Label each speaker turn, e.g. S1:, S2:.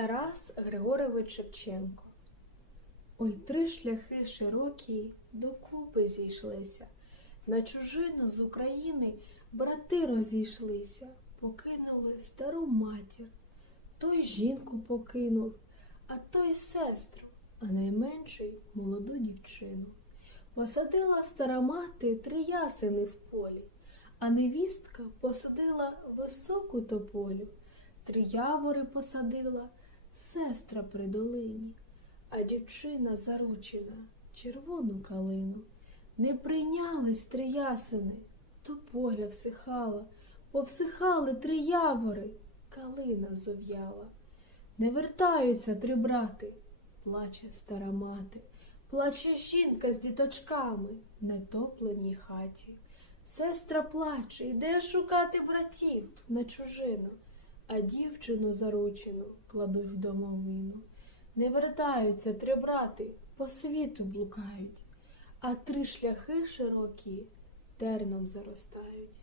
S1: Тарас Григорович Шевченко. Ой три шляхи широкі докупи зійшлися, на чужину з України брати розійшлися, покинули стару матір. Той жінку покинув, а той сестру, а найменший молоду дівчину. Посадила стара мати три ясини в полі, а невістка посадила високу тополю, три явори посадила сестра при долині, а дівчина заручена червону калину. Не прийнялись три ясини, то поля всихала, повсихали три явори, калина зов'яла. Не вертаються три брати, плаче стара мати, плаче жінка з діточками в нетопленій хаті. Сестра плаче, йде шукати братів на чужину а дівчину заручену кладуть в домовину. Не вертаються три брати, по світу блукають, а три шляхи широкі терном заростають.